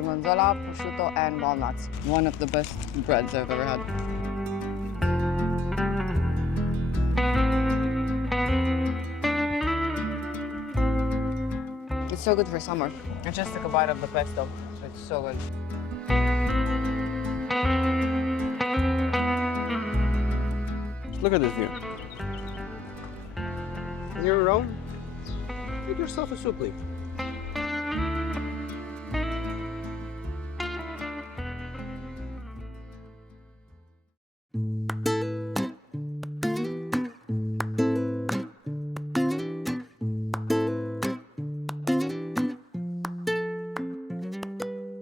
gorgonzola, prosciutto, and walnuts. One of the best breads I've ever had. It's so good for summer. I just took a bite of the pesto. It's so good. Look at this view. You're in Rome? Make yourself a Suppli.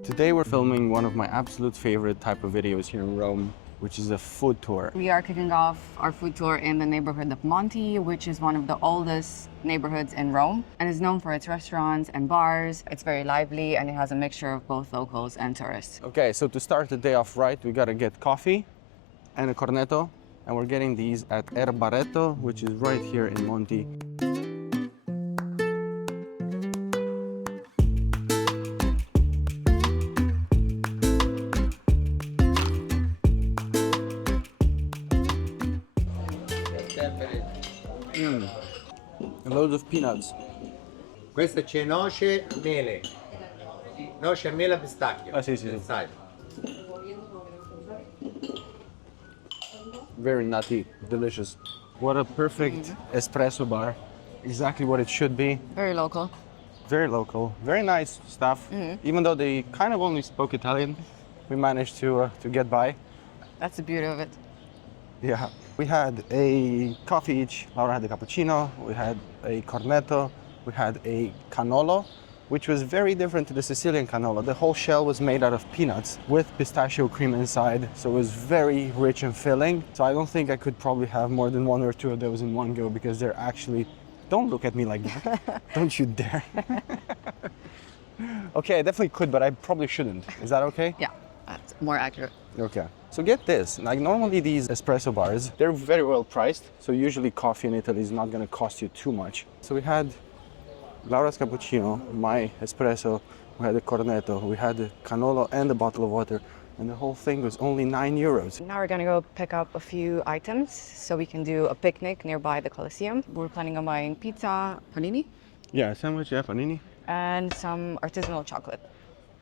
Today we're filming one of my absolute favorite type of videos here in Rome, which is a food tour. We are kicking off our food tour in the neighborhood of Monti, which is one of the oldest neighborhoods in Rome and is known for its restaurants and bars. It's very lively and it has a mixture of both locals and tourists. Okay, so to start the day off right, we gotta get coffee and a cornetto, and we're getting these at Aperitivo, which is right here in Monti. And loads of peanuts. Questa c'è noce, mele. Noce, mele, pistacchio. Ah, sì, sì, sì. Inside. Very nutty, delicious. What a perfect espresso bar. Exactly what it should be. Very local. Very local, very nice stuff. Even though they kind of only spoke Italian, we managed to get by. That's the beauty of it. Yeah. We had a coffee each. Laura had a cappuccino. We had a cornetto. We had a cannolo, which was very different to the Sicilian cannolo. The whole shell was made out of peanuts with pistachio cream inside, so it was very rich and filling. So I don't think I could probably have more than one or two of those in one go, because they're actually... Don't look at me like that. Don't you dare. Okay, I definitely could, but I probably shouldn't. Is that okay? Yeah, that's more accurate. Okay. So get this, like normally these espresso bars, they're very well priced. So usually coffee in Italy is not gonna cost you too much. So we had Laura's cappuccino, my espresso, we had a cornetto, we had a cannolo and a bottle of water. And the whole thing was only €9. Now we're gonna go pick up a few items so we can do a picnic nearby the Colosseum. We're planning on buying pizza, panini, Yeah, sandwich, yeah, panini. and some artisanal chocolate.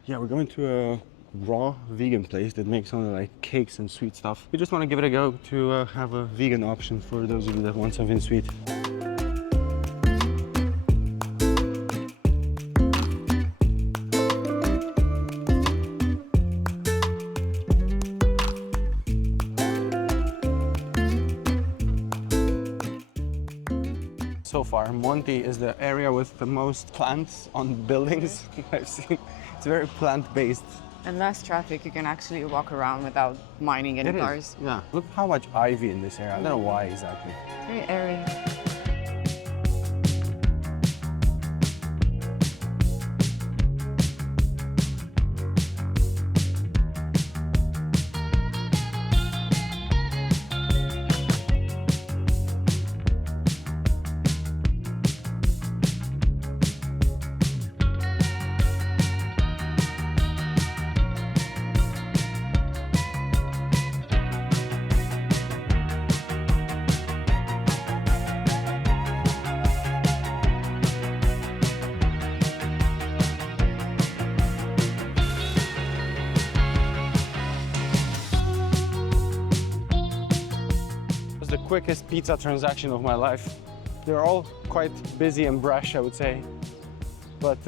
Yeah, we're going to a raw vegan place that makes only like cakes and sweet stuff. We just want to give it a go to have a vegan option for those of you that want something sweet. So far, Monti is the area with the most plants on buildings I've seen. It's very plant-based. And less traffic, you can actually walk around without minding any cars. Yeah. Look how much ivy in this area. I don't know why exactly. Very airy. The quickest pizza transaction of my life. They're all quite busy and brash, I would say, but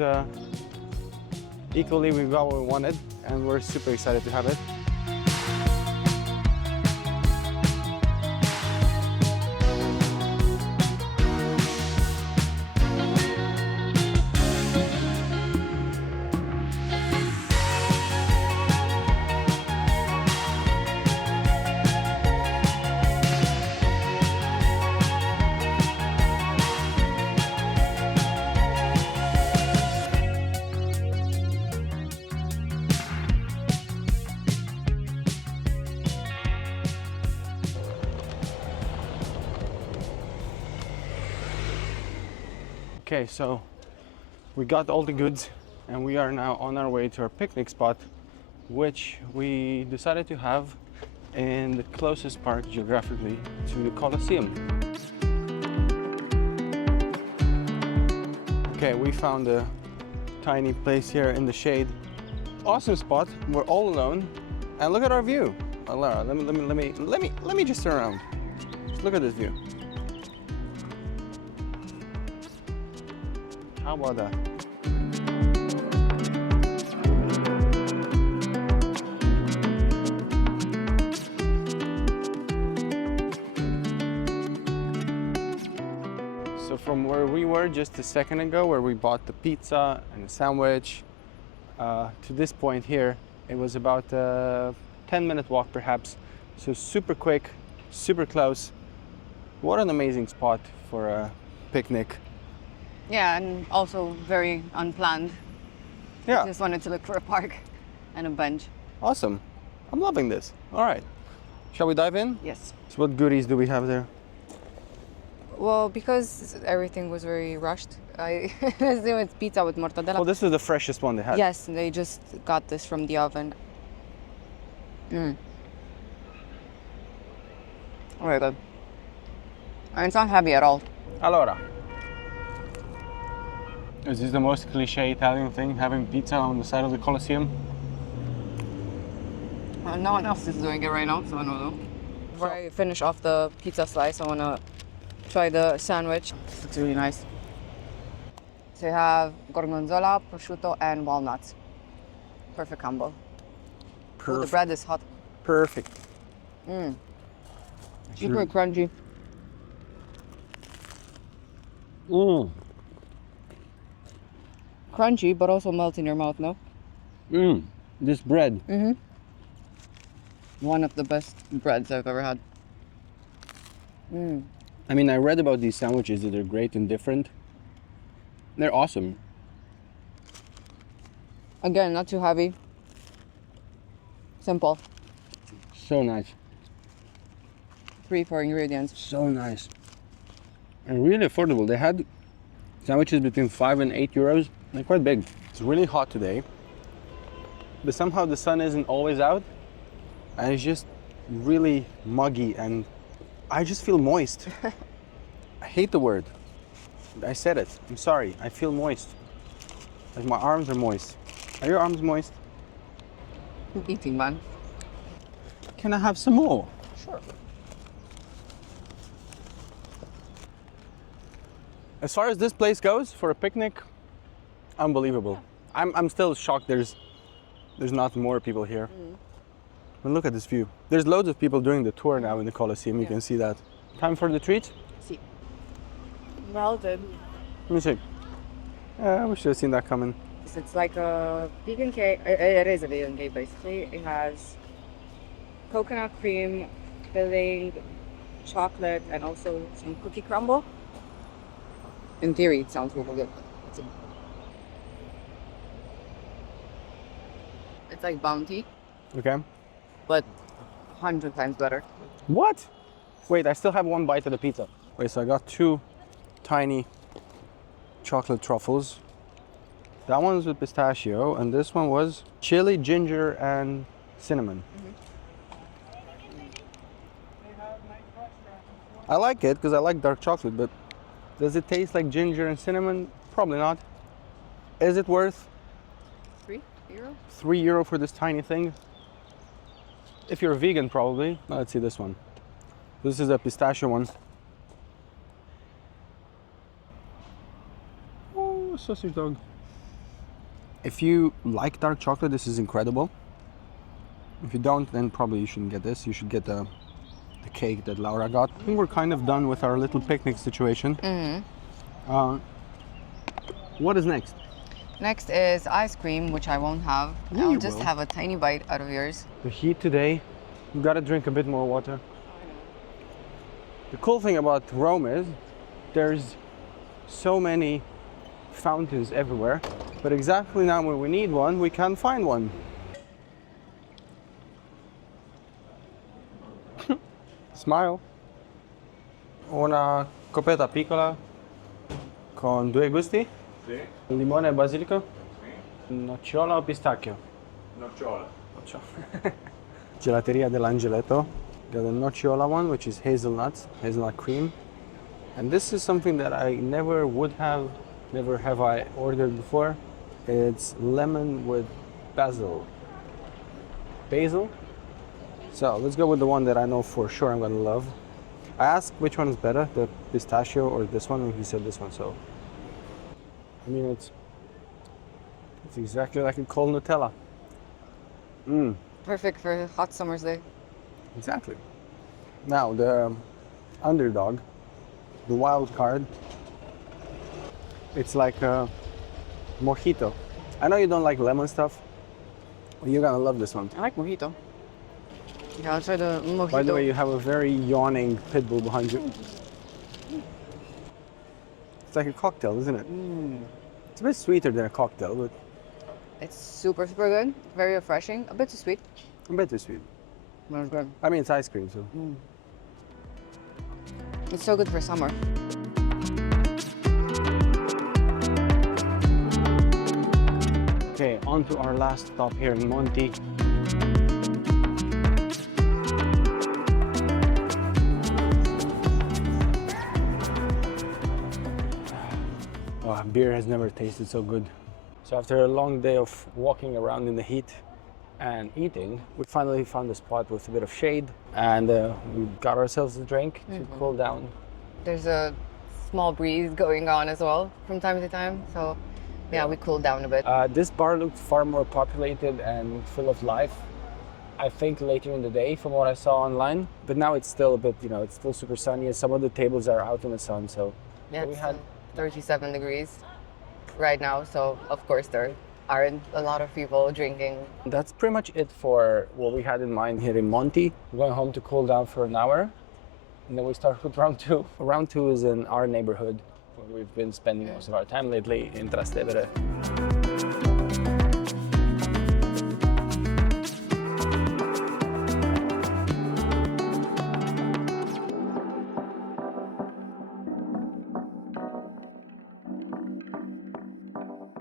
equally we got what we wanted and we're super excited to have it. Okay, so we got all the goods. and we are now on our way to our picnic spot, which we decided to have in the closest park geographically to the Colosseum. Okay, we found a tiny place here in the shade. Awesome spot. We're all alone, and look at our view. Lara, let me just turn around. Just look at this view. How about that? So from where we were just a second ago, where we bought the pizza and the sandwich, to this point here, it was about a 10-minute walk perhaps. So super quick, super close. What an amazing spot for a picnic. Yeah, and also very unplanned. Yeah. Just wanted to look for a park and a bench. Awesome. I'm loving this. All right. Shall we dive in? Yes. So what goodies do we have there? Well, because everything was very rushed, I assume it's pizza with mortadella. Well, this is the freshest one they had. Yes, they just got this from the oven. Very good. And it's not heavy at all. Allora. Is this the most cliche Italian thing, having pizza on the side of the Colosseum? No one else is doing it right now, so I don't know. Before I finish off the pizza slice, I want to try the sandwich. It's really nice. So you have gorgonzola, prosciutto, and walnuts. Perfect combo. Ooh, the bread is hot. Perfect. Super crunchy. Crunchy, but also melt in your mouth, no? This bread. One of the best breads I've ever had. I mean, I read about these sandwiches that they're great and different. They're awesome. Again, not too heavy. Simple. So nice. 3-4 ingredients. So nice. And really affordable. They had sandwiches between 5 and 8 euros. They're quite big. It's really hot today, but somehow the sun isn't always out, and it's just really muggy, and I just feel moist. I hate the word. I said it. I'm sorry. I feel moist. Like my arms are moist. Are your arms moist? I'm eating, man. Can I have some more? Sure. As far as this place goes for a picnic, unbelievable. I'm still shocked there's not more people here. And look at this view. There's loads of people doing the tour now in the Colosseum. You can see that. Time for the treat? See. Melted. Let me see. We should have seen that coming. It's like a vegan cake. It is a vegan cake, basically. It has coconut cream, filling, chocolate, and also some cookie crumble. In theory, it sounds really good. It's like Bounty, Okay. but 100 times better. What? Wait, I still have one bite of the pizza. Wait, so I got 2 tiny chocolate truffles. That one's with pistachio, and this one was chili, ginger, and cinnamon. I like it because I like dark chocolate, but does it taste like ginger and cinnamon? Probably not. Is it worth €3? €3 for this tiny thing? If you're a vegan, probably. Now, let's see this one. This is a pistachio one. Oh, sausage dog. If you like dark chocolate, this is incredible. If you don't, then probably you shouldn't get this. You should get the cake that Laura got. I think we're kind of done with our little picnic situation. What is next? Next is ice cream, which I won't have. Yeah, I'll you just will. have a tiny bite out of yours. The heat today, you gotta drink a bit more water. The cool thing about Rome is there's so many fountains everywhere, but exactly now when we need one, we can't find one. Smile. Una coppetta piccola con 2 gusti? Sì. Limone e basilico? Nocciola o pistacchio? Nocciola. Gelateria dell'Angeleto. Got the nocciola one, which is hazelnut cream. And this is something that I never have I ordered before. It's lemon with basil. Basil? So let's go with the one that I know for sure I'm gonna love. I asked which one is better, the pistachio or this one, and he said this one, so. I mean, it's exactly like a cold Nutella. Perfect for a hot summer's day. Exactly. Now, the underdog, the wild card, it's like a mojito. I know you don't like lemon stuff, but you're gonna love this one. I like mojito. Yeah, I'll try the mojito. By the way, you have a very yawning pit bull behind you. It's like a cocktail, isn't it? It's a bit sweeter than a cocktail, but It's super, super good. Very refreshing. A bit too sweet. a bit too sweet. But it's good. I mean, it's ice cream, so. It's so good for summer. Okay, on to our last stop here in Monti. Oh, beer has never tasted so good. So after a long day of walking around in the heat and eating, we finally found a spot with a bit of shade, and we got ourselves a drink to cool down. There's a small breeze going on as well from time to time. So yeah, we cooled down a bit. This bar looked far more populated and full of life, I think, later in the day from what I saw online. But now it's still a bit, it's still super sunny, and some of the tables are out in the sun. So Yeah, we it's had 37 degrees right now. So of course there aren't a lot of people drinking. That's pretty much it for what we had in mind here in Monti. We're going home to cool down for an hour, and then we start with round two. Round two is in our neighborhood, where we've been spending most of our time lately, in Trastevere.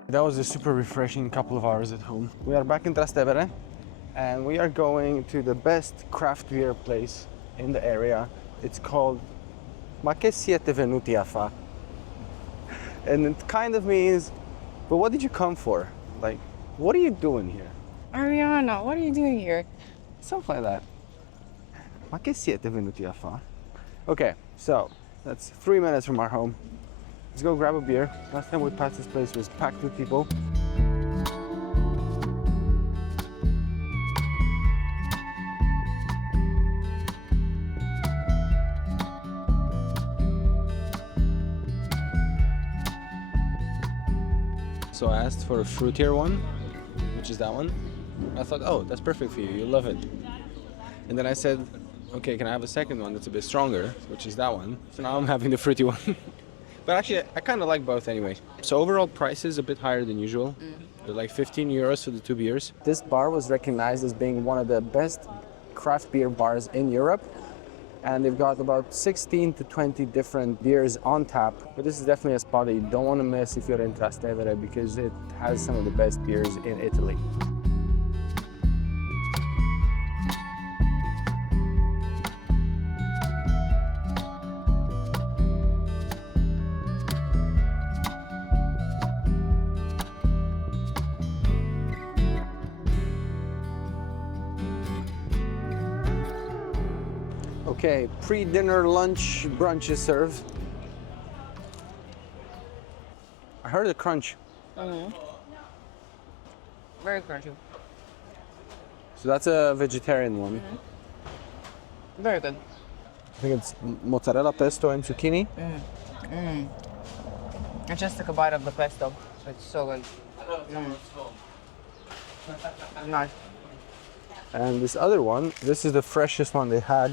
That was a super refreshing couple of hours at home. We are back in Trastevere, and we are going to the best craft beer place in the area. It's called Ma che siete venuti a fa? And it kind of means, but what did you come for? Like, what are you doing here? Ariana, what are you doing here? Something like that. Ma che siete venuti a fa? Okay, so that's 3 minutes from our home. Let's go grab a beer. Last time we passed this place was packed with people. So I asked for a fruitier one, which is that one. I thought, oh, that's perfect for you, you'll love it. And then I said, okay, can I have a second one that's a bit stronger, which is that one. So now I'm having the fruity one. But actually, I kind of like both anyway. So overall price is a bit higher than usual. They're like 15 euros for the 2 beers. This bar was recognized as being one of the best craft beer bars in Europe. And they've got about 16 to 20 different beers on tap. But this is definitely a spot that you don't want to miss if you're in Trastevere, because it has some of the best beers in Italy. Okay, pre-dinner, lunch, brunch is served. I heard a crunch. Very crunchy. So that's a vegetarian one. Very good. I think it's mozzarella, pesto, and zucchini. I just took a bite of the pesto. It's so good. Nice. And this other one, this is the freshest one they had,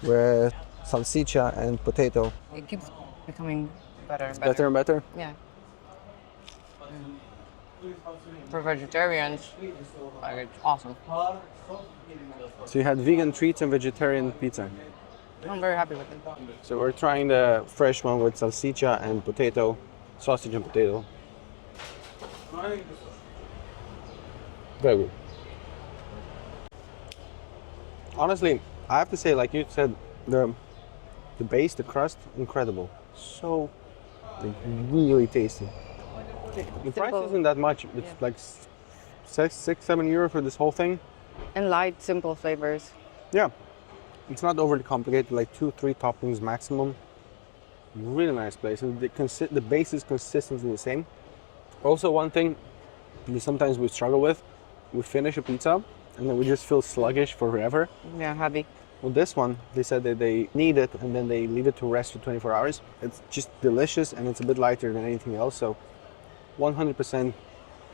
with salsiccia and potato. It keeps becoming better and better. Better and better. Yeah. For vegetarians, like, it's awesome. So you had vegan treats and vegetarian pizza. I'm very happy with it. So we're trying the fresh one with salsiccia and potato, sausage and potato. Very good. Honestly, I have to say, like you said, the base, the crust, incredible. So, like, really tasty. The price Simple. isn't that much. It's like €6, €7 for this whole thing. And light, simple flavors. Yeah, it's not overly complicated. Like 2, 3 toppings maximum. Really nice place, and the base is consistently the same. Also, one thing that sometimes we struggle with, we finish a pizza and then we just feel sluggish forever. Yeah, heavy. Well, this one, they said that they knead it and then they leave it to rest for 24 hours. It's just delicious and it's a bit lighter than anything else. So 100%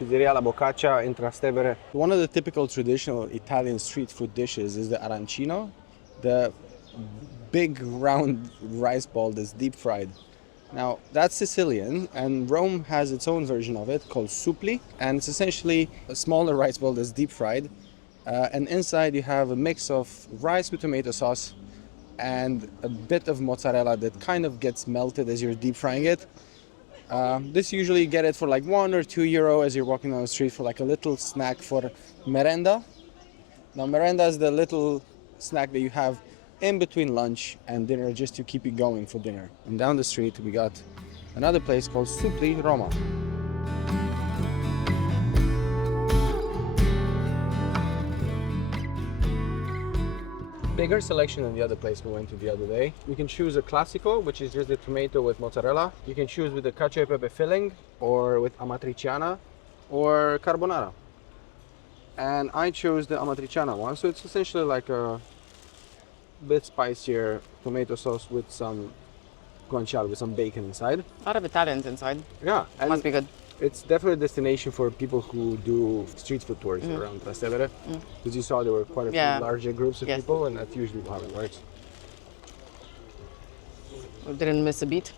Pizzeria La Boccaccia in Trastevere. One of the typical traditional Italian street food dishes is the arancino, the big round rice ball that's deep fried. Now, that's Sicilian, and Rome has its own version of it called Suppli, and it's essentially a smaller rice ball that's deep fried. And inside you have a mix of rice with tomato sauce and a bit of mozzarella that kind of gets melted as you're deep frying it. This usually you get it for like €1 or €2 as you're walking down the street for like a little snack for merenda. Now, merenda is the little snack that you have in between lunch and dinner just to keep you going for dinner. And down the street we got another place called Suppli Roma. Bigger selection than the other place we went to the other day. You can choose a classico, which is just the tomato with mozzarella. You can choose with the cacio e pepe filling, or with amatriciana, or carbonara. And I chose the amatriciana one, so it's essentially like a bit spicier tomato sauce with some guanciale, with some bacon inside. A lot of Italians inside. Yeah, and Must be good. it's definitely a destination for people who do street food tours around Trastevere. Because you saw there were quite a few larger groups of people, and that's usually how it works. We didn't miss a beat.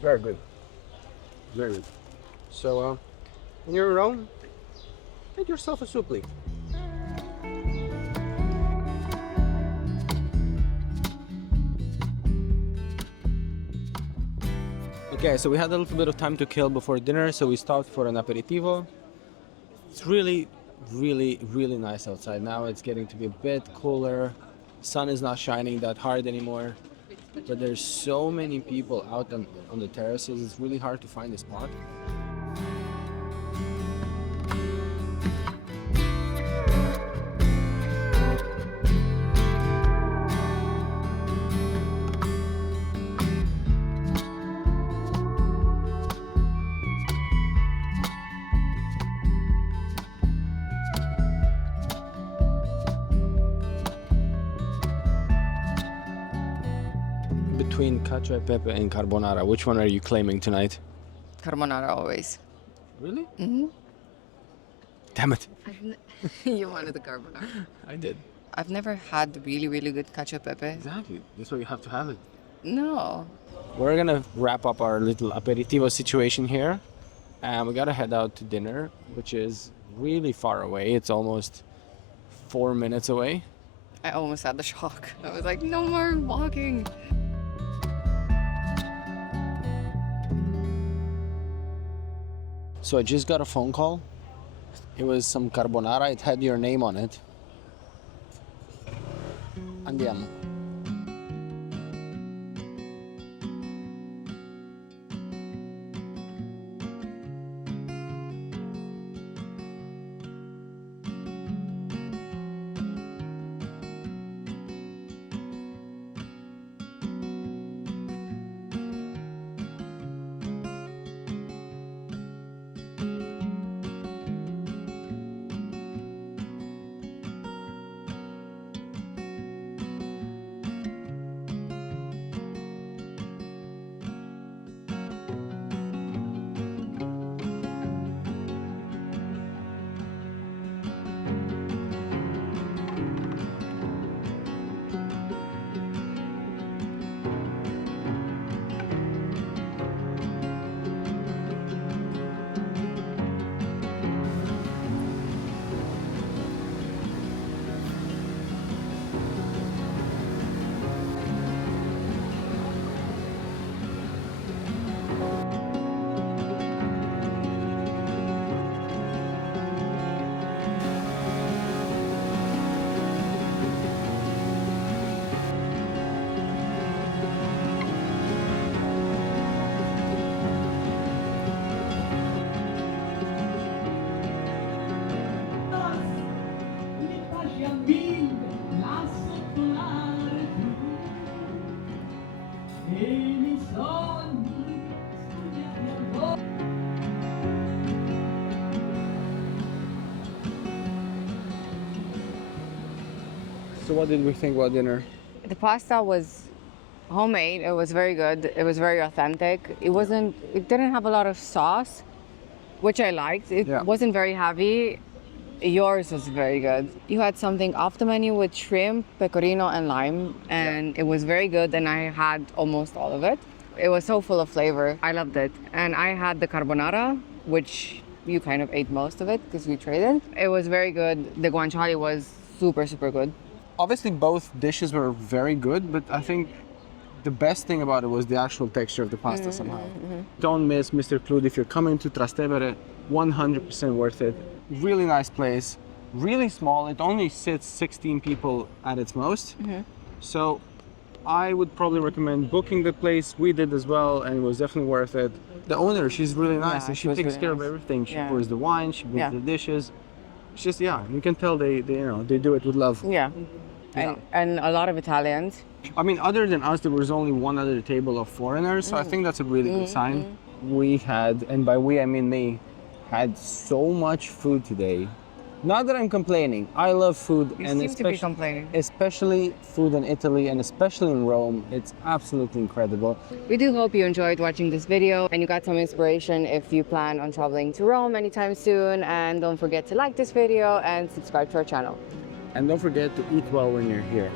Very good. Very good. So, when you're in Rome, make yourself a suppli. Okay, so we had a little bit of time to kill before dinner, so we stopped for an aperitivo. It's really, really, really nice outside now. It's getting to be a bit cooler. Sun is not shining that hard anymore, but there's so many people out on the terraces. It's really hard to find a spot. Between cacio e pepe and carbonara, which one are you claiming tonight? Carbonara always. Really? Mm-hmm. Damn it. You wanted the carbonara. I did. I've never had really, really good cacio e pepe. Exactly. That's why you have to have it. No. We're gonna wrap up our little aperitivo situation here, and we gotta head out to dinner, which is really far away. It's almost 4 minutes away. I almost had the shock. I was like, no more walking. So I just got a phone call. It was some carbonara. It had your name on it. Andiamo. what did we think about dinner? The pasta was homemade. It was very good. It was very authentic. It didn't have a lot of sauce, which I liked. It Yeah. wasn't very heavy. Yours was very good. You had something off the menu with shrimp, pecorino, and lime, and it was very good, and I had almost all of it. It was so full of flavor. I loved it. And I had the carbonara, which you kind of ate most of it because we traded. It was very good. The guanciale was super, super good. Obviously, both dishes were very good, but I think the best thing about it was the actual texture of the pasta somehow. Don't miss Mr. Clud if you're coming to Trastevere, 100% worth it. Really nice place, really small. It only sits 16 people at its most. So I would probably recommend booking the place. We did as well, and it was definitely worth it. The owner, she's really nice, Yeah, and she she was takes really care of nice. everything. She Yeah. pours the wine, she brings Yeah. the dishes. It's just, yeah, you can tell they do it with love. Yeah. And a lot of Italians. I mean, other than us, there was only one other table of foreigners, so I think that's a really good sign. We had, and by we I mean me, had so much food today. Not that I'm complaining. I love food, You and seem to be complaining. especially food in Italy, and especially in Rome. It's absolutely incredible. We do hope you enjoyed watching this video and you got some inspiration if you plan on traveling to Rome anytime soon. And don't forget to like this video and subscribe to our channel. And don't forget to eat well when you're here.